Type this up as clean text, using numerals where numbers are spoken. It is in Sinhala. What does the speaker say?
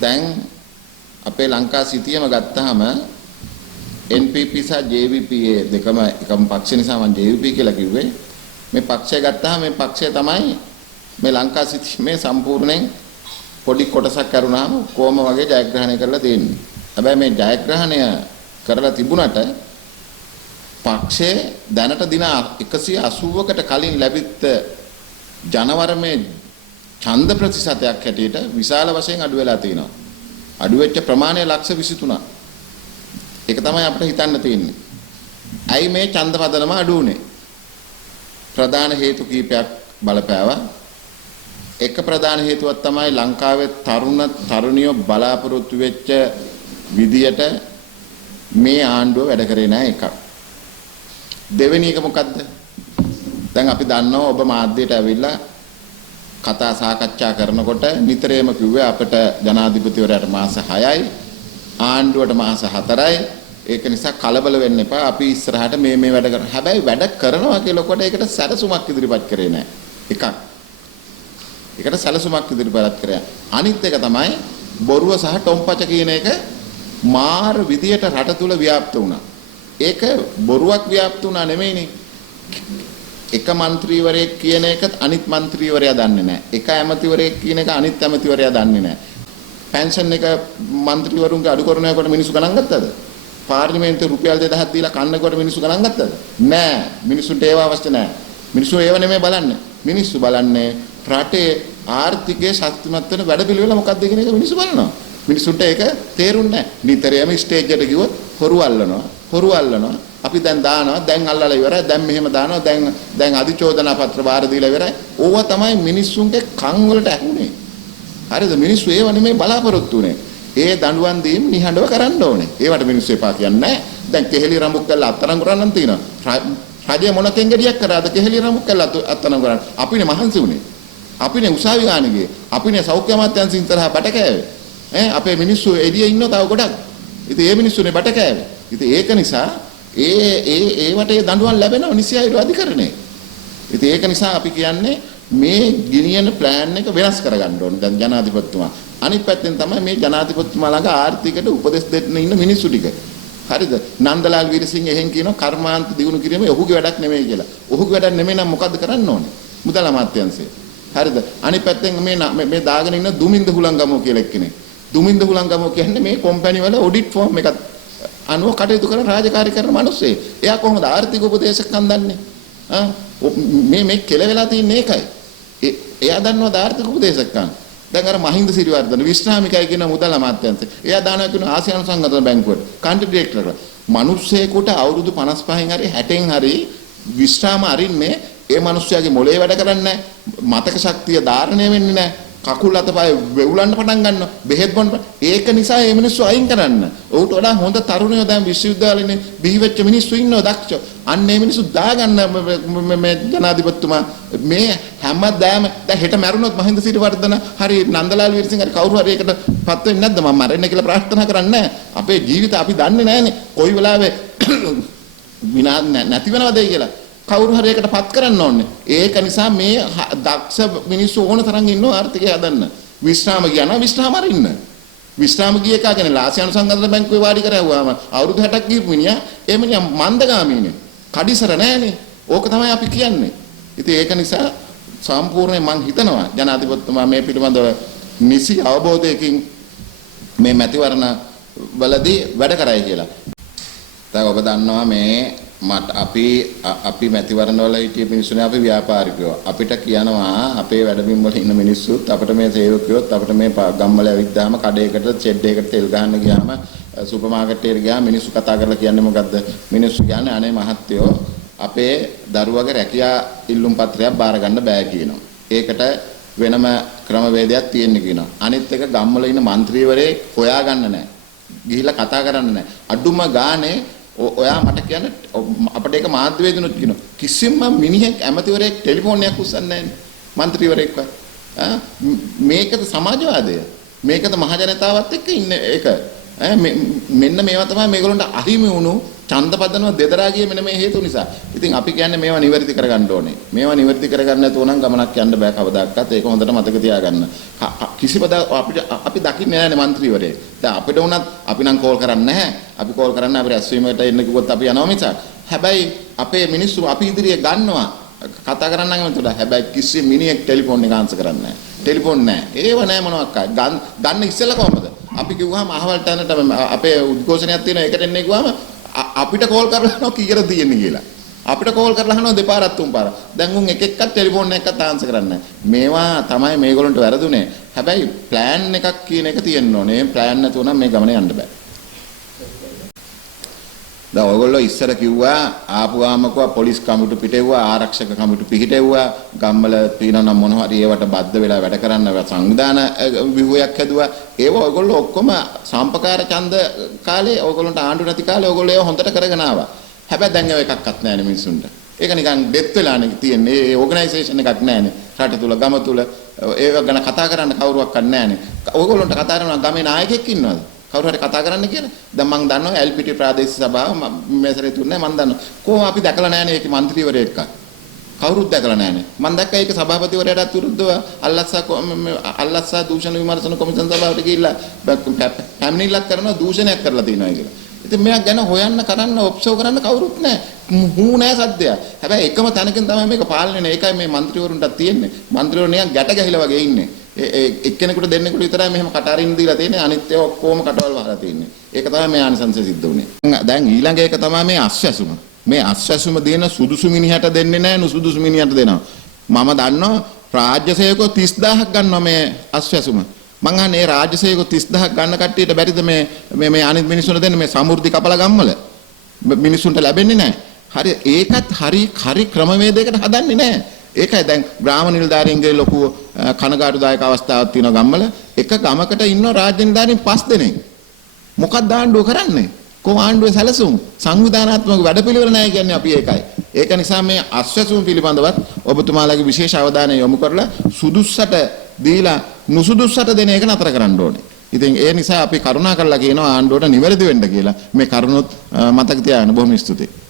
දැන් අපේ ලංකා සිටියම ගත්තාම NPP සහ JVP දෙකම එකම පක්ෂ නිසා මම JVP කියලා කිව්වේ. මේ පක්ෂය ගත්තාම මේ පක්ෂය තමයි මේ ලංකා සිටියමේ සම්පූර්ණයෙන් පොඩි කොටසක් කරුණාම කොහොම වගේ ජයග්‍රහණය කරලා තියෙන්නේ. හැබැයි මේ ජයග්‍රහණය කරලා තිබුණට පක්ෂයේ දැනට දින 180කට කලින් ලැබිච්ච ජනවරමේ ඡන්ද ප්‍රතිශතයක් හැටියට විශාල වශයෙන් අඩු වෙලා තියෙනවා. අඩු වෙච්ච ප්‍රමාණය ලක්ෂ 23. ඒක තමයි අපිට හිතන්න තියෙන්නේ. ඇයි මේ ඡන්ද පදනම අඩු වුනේ? ප්‍රධාන හේතු කීපයක් බලපෑවා. එක ප්‍රධාන හේතුවක් තමයි ලංකාවේ තරුණියෝ බලාපොරොත්තු වෙච්ච විදියට මේ ආණ්ඩුව වැඩ කරේ නැහැ එකක්. දෙවෙනි එක මොකද්ද? දැන් අපි දන්නවා ඔබ මාධ්‍යයට ඇවිල්ලා කතා සාකච්ඡා කරනකොට නිතරම කිව්වේ අපිට ජනාධිපතිවරයාට මාස 6යි ආණ්ඩුවට මාස 4යි ඒක නිසා කලබල වෙන්න එපා අපි ඉස්සරහට මේ වැඩ කරනවා. හැබැයි වැඩ කරනවා කියලාකොට ඒකට සැලසුමක් ඉදිරිපත් කරේ නැහැ. එකක්. ඒකට සැලසුමක් ඉදිරිපත් කරා. අනිත් එක තමයි බොරුව සහ ටොම්පච කියන එක මාර විදියට රට තුල ව්‍යාප්ත වුණා. ඒක බොරුවක් ව්‍යාප්ත වුණා නෙමෙයිනේ. එක മന്ത്രിවරයෙක් කියන එක අනිත් മന്ത്രിවරයා දන්නේ නැහැ. එක ඇමතිවරයෙක් කියන එක අනිත් ඇමතිවරයා දන්නේ නැහැ. පෙන්ෂන් එක മന്ത്രിවරුන්ගේ අඩු කරනකොට මිනිස්සු ගණන් ගත්තද? පාර්ලිමේන්තුවේ රුපියල් 2000ක් දීලා කන්නකොට මිනිස්සු ගණන් ගත්තද? නෑ. මිනිස්සුන්ට ඒව අවශ්‍ය නෑ. මිනිස්සු ඒව නෙමෙයි බලන්නේ. මිනිස්සු බලන්නේ රටේ ආර්ථිකයේ ශක්තිමත් වෙන වැඩපිළිවෙල මොකක්ද කියන එක මිනිස්සු බලනවා. මිනිස්සුන්ට ඒක තේරුන්නේ නැහැ. නිතරම ස්ටේජ් එකට ගියොත් හොරු අල්ලනවා. අපි දැන් දානවා, දැන් අල්ලලා ඉවරයි, දැන් මෙහෙම දානවා, දැන් අධිචෝදනා පත්‍ර බාර දීලා ඉවරයි. ඕවා තමයි මිනිස්සුන්ගේ කන් වලට ඇහුනේ. හරිද? මිනිස්සු ඒව නෙමෙයි බලාපොරොත්තු වෙන්නේ. ඒ දඬුවම් දීම් නිහඬව කරන්න ඕනේ. ඒවට මිනිස්සු එපා කියන්නේ නැහැ. දැන් කෙහෙලි රඹුක් කරලා අත්තරන් කරන්න තියෙනවා. රජය මොන කෙන්ගඩියක් කරාද කෙහෙලි රඹුක් කරලා අත්තරන් කරන්න. අපිනේ මහන්සි උනේ. අපිනේ උසාවි ගානේ ගියේ. අපිනේ සෞඛ්‍ය අමාත්‍යාංශ ඉස්සරහා බට කෑවේ. අපේ මිනිස්සු එළියේ ඉන්නව තව ගොඩක්. ඉතින් ඒ මිනිස්සුනේ බට කෑවේ. ඉතින් ඒක නිසා ඒවට දඬුවම් ලැබෙනව නිසියයිරු අධිකරණේ. ඉතින් ඒක නිසා අපි කියන්නේ මේ ගිනියන ප්ලෑන් එක වෙනස් කරගන්න ඕනේ දැන් ජනාධිපතිතුමා. අනිත් පැත්තෙන් තමයි මේ ජනාධිපතිතුමා ළඟ ආර්ථිකයට උපදෙස් දෙන්න ඉන්න මිනිස්සු ටික. හරිද? නන්දලාල් වීරසිංහ එහෙන් කියනවා කර්මාන්ත දිනු කිරීම ඔහුගේ වැඩක් නෙමෙයි කියලා. ඔහුගේ වැඩක් නෙමෙයි නම් මොකද්ද කරන්න ඕනේ? මුදල් අමාත්‍යාංශය. හරිද? අනිත් පැත්තෙන් මේ දාගෙන ඉන්න දුමින්ද හුලංගමෝ කියලා එක්කෙනෙක්. දුමින්ද හුලංගමෝ කියන්නේ මේ කම්පැනි වල ඔඩිට් ෆෝම් එකක් අනුව කටයුතු කරන රාජකාරී කරන මිනිස්සේ. එයා කොහොමද ආර්ථික උපදේශකම් දන්නේ? මේ කෙලවෙලා තින්නේ ඒකයි. එයා දන්නවද ආර්ථික උපදේශකම්? දැන් අර මහින්ද සිරිවර්ධන විශ්‍රාමිකයි කියන මුදල් අමාත්‍යාංශය. එයා දානවා කියන ආසියානු සංගතන බැංකුවට කන්ට්‍රි ඩිරෙක්ටර්. මිනිස්සෙකුට අවුරුදු 55න් හරි 60න් හරි විශ්‍රාම අරින්නේ ඒ මිනිස්යාගේ මොලේ වැඩ කරන්නේ නැහැ. මතක ශක්තිය ධාරණය වෙන්නේ නැහැ. කකුල් අතපය වෙවුලන්න පටන් ගන්නවා. බෙහෙත් බොන්න. ඒක නිසා මේ මිනිස්සු අයින් කරන්න. උට වඩා හොඳ තරුණයෝ දැන් විශ්වවිද්‍යාලෙනේ බිහි වෙච්ච මිනිස්සු ඉන්නවා දක්ෂ. අන්න මේ මිනිස්සු දාගන්න මේ ජනාධිපතිතුමා මේ හැමදාම දැන් හෙට මැරුණොත් මහින්ද සිරිවර්ධන හරි නන්දලාල් වීරසිංහ හරි කවුරු හරි ඒකට පත් වෙන්නේ නැද්ද? මම මැරෙන්න කියලා ප්‍රාර්ථනා කරන්නේ නැහැ. අපේ ජීවිත අපි දන්නේ නැහනේ. කොයි වෙලාවෙ විනා නැති වෙනවද කියලා. කවුරු හරි ඒකට පත් කරන්න ඕනේ. ඒක නිසා මේ දක්ෂ මිනිස්සු ඕන තරම් ඉන්නව ආර්ථිකය හදන්න. විශ්‍රාම ගියනවා විශ්‍රාම අරින්න. විශ්‍රාම ගිය එක ගැන ආසියානු සංගතන බැංකුවේ වාඩි කරවුවාම අවුරුදු 60ක් ගිහපු මිනිහා ඒ මිනිහා මන්දගාමීනේ. කඩිසර නැහනේ. ඕක තමයි අපි කියන්නේ. ඉතින් ඒක නිසා සම්පූර්ණයෙන් මම හිතනවා ජනාධිපතිතුමා මේ පිළිබඳව නිසි අවබෝධයකින් මේ මැතිවරණ වලදී වැඩ කරයි කියලා. දැන් ඔබ දන්නවා මේ අපි මැතිවරණ වල හිටිය මිනිස්සුනේ අපි ව්‍යාපාරිකයෝ. අපිට කියනවා අපේ වැඩබිම් වල ඉන්න මිනිස්සුත් අපිට මේ සේවකයෝත් අපිට මේ ගම්වල ඇවිද්දාම කඩේකට ෂෙඩ් එකකට තෙල් ගහන්න ගියාම සුපර් මාකට් එකට ගියාම මිනිස්සු කතා කරලා කියන්නේ මොකද්ද? මිනිස්සු කියන්නේ අනේ මහත්තයෝ අපේ දරුවගේ රැකියා ඉල්ලුම් පත්‍රයක් බාර ගන්න බෑ කියනවා. ඒකට වෙනම ක්‍රමවේදයක් තියෙන්න කියනවා. අනිත් එක ගම්වල ඉන්න മന്ത്രിවරේ හොයාගන්න නැහැ. ගිහිල්ලා කතා කරන්න නැහැ. අඩුම ගානේ ඔයා මට කියන්නේ අපිට ඒක මාධ්‍ය වේදිනුත් කියනවා. කිසිම මිනිහෙක් ඇමතිවරයෙක් ටෙලිෆෝන් එකක් උස්සන්නේ නැහැ. മന്ത്രിවරයෙක්ව. මේකද සමාජවාදය. මේකද මහජනතාවත් එක්ක ඉන්නේ ඒක. මෙන්න මේවා තමයි මේගොල්ලන්ට අහිමි වුණු ඡන්ද පදනම දෙදරා ගියේ මෙන්න මේ හේතු නිසා. ඉතින් අපි කියන්නේ මේවා නිවැරදි කරගන්න ඕනේ. මේවා නිවැරදි කරගන්න නැතුව නම් ගමනක් යන්න බෑ කවදාකවත්. ඒක හොඳට මතක තියාගන්න. කිසිපද අපි දකින්නේ නැහැනේ മന്ത്രിවරේ. දැන් අපිට උනත් අපි නම් කෝල් කරන්නේ නැහැ. අපි කෝල් කරන්නේ අපි රැස්වීමකට එන්න කිව්වොත් අපි යනවා මිසක්. හැබැයි අපේ මිනිස්සු අපි ඉදිරියේ ගන්නවා. කතා කරන්න නම් එතකොට හැබැයි කිසි මිනිහෙක් ටෙලිෆෝන් එක ආන්සර් කරන්නේ නැහැ. ටෙලිෆෝන් නැහැ. ඒව නැහැ මොනවාක් ආයි. ගන්න ඉස්සෙල්ලා කොහමද? අපි කිව්වහම අහවල් තැනට අපේ උද්ඝෝෂණයක් තියෙනවා ඒකට එන්නේ කිව්වහම අපිට කෝල් කරලා අහනවා කීයද තියෙන්නේ කියලා. අපිට කෝල් කරලා අහනවා දෙපාරක් තුන් පාරක්. දැන් උන් එක එකක් ටෙලිෆෝන් එකක්වත් ආන්සර් කරන්නේ නැහැ. මේවා තමයි මේගොල්ලන්ට වැරදුනේ. හැබැයි ප්ලෑන් එකක් කියන එක තියෙන්න ඕනේ. ප්ලෑන් නැතුව නම් මේ ගමන යන්න බෑ. දැන් ඔයගොල්ලෝ ඉස්සර කිව්වා ආපුවාම කිව්වා පොලිස් කමිටු පිටෙව්වා ආරක්ෂක කමිටු පිහිටෙව්වා ගම්වල තියෙනවා නම් මොන හරි ඒවට බද්ධ වෙලා වැඩ කරන්න සංවිධාන ව්‍යුහයක් හැදුවා ඒව ඔයගොල්ලෝ ඔක්කොම සම්පකාර ඡන්ද කාලේ ඔයගොල්ලන්ට ආණ්ඩු නැති කාලේ ඔයගොල්ලෝ ඒව හොඳට කරගෙන ආවා හැබැයි දැන් ඒව එකක්වත් නැහැ නේ මිනිස්සුන්ට ඒක නිකන් ඩෙත් වෙලානේ තියෙන්නේ ඒ ඕගනයිසේෂන් එකක් නැහැ නේ රට තුල ගම තුල ඒව ගැන කතා කරන්න කවුරුවක්වත් නැහැ නේ ඔයගොල්ලන්ට කතා කරනවා ගමේ නායකයෙක් ඉන්නවද කවුරු හරි කතා කරන්න කියලා. දැන් මම දන්නවා LPT ප්‍රාදේශීය සභාව මේසරේ තුන්නේ මම දන්නවා. කොහොම අපි දැකලා නැහැනේ ඒකේ മന്ത്രിවරයෙක් එක්ක. කවුරුත් දැකලා නැහැනේ. මම දැක්කා ඒක සභාපතිවරයාටත් විරුද්ධව අල්ලස්සා දූෂණ විමර්ශන කොමිෂන් සභාවට ගිහිල්ලා පැමිණිල්ලක් කරනවා දූෂණයක් කරලා තියෙනවා කියලා. ඉතින් මෙයා ගැන හොයන්න කරන්න ඔබ්සර්ව් කරන්න කවුරුත් නැහැ. හූ නැහැ සද්දය. හැබැයි එකම තැනකින් තමයි මේක පාලනය වෙන්නේ. ඒකයි මේ മന്ത്രിවරුන්ටත් තියෙන්නේ. മന്ത്രിවරු නිකන් ගැට ගැහිලා වගේ ඉන්නේ. එක්කෙනෙකුට දෙන්නෙකුට විතරයි මෙහෙම කටාරින් දීලා තියෙන්නේ අනිත් ඒවා ඔක්කොම කටවල් වහලා තියෙන්නේ. ඒක තමයි මේ ආනිසංශය සිද්ධ වුනේ. දැන් ඊළඟ එක තමයි මේ අස්වැසුම. මේ අස්වැසුම දෙන සුදුසු මිනිහට දෙන්නේ නැහැ නුසුදුසු මිනිහට දෙනවා. මම දන්නවා රාජ්‍ය සේවකෝ 30000ක් ගන්නවා මේ අස්වැසුම. මං අහන්නේ මේ රාජ්‍ය සේවකෝ 30000ක් ගන්න කට්ටියට බැරිද මේ අනිත් මිනිස්සුන්ට දෙන්න මේ සමෘද්ධි කපලා ගම්මල මිනිස්සුන්ට ලැබෙන්නේ නැහැ. හරි ඒකත් හරි ක්‍රමවේදයකට හදන්නේ නැහැ. ඒකයි දැන් ග්‍රාම නිලධාරීන්ගේ ලොකු කනගාටුදායක අවස්ථාවක් තියෙනවා ගම්වල එක ගමකට ඉන්න රාජ්‍ය නිලධාරීන් 5 දෙනෙක් මොකක්ද ආණ්ඩුව කරන්නේ කොහොම ආණ්ඩුවේ සැලසුම් සංවිධානාත්මක වැඩපිළිවෙල නැහැ කියන්නේ අපි ඒකයි ඒක නිසා මේ අස්වැසුම් පිළිබඳවත් ඔබතුමාලාගේ විශේෂ අවධානය යොමු කරලා සුදුස්සට දීලා නුසුදුස්සට දෙන එක නතර කරන්න ඕනේ ඉතින් ඒ නිසා අපි කරුණා කරලා කියනවා ආණ්ඩුවට නිවැරදි වෙන්න කියලා මේ කරුණොත් මතක තියාගන්න බොහොම ස්තුතියි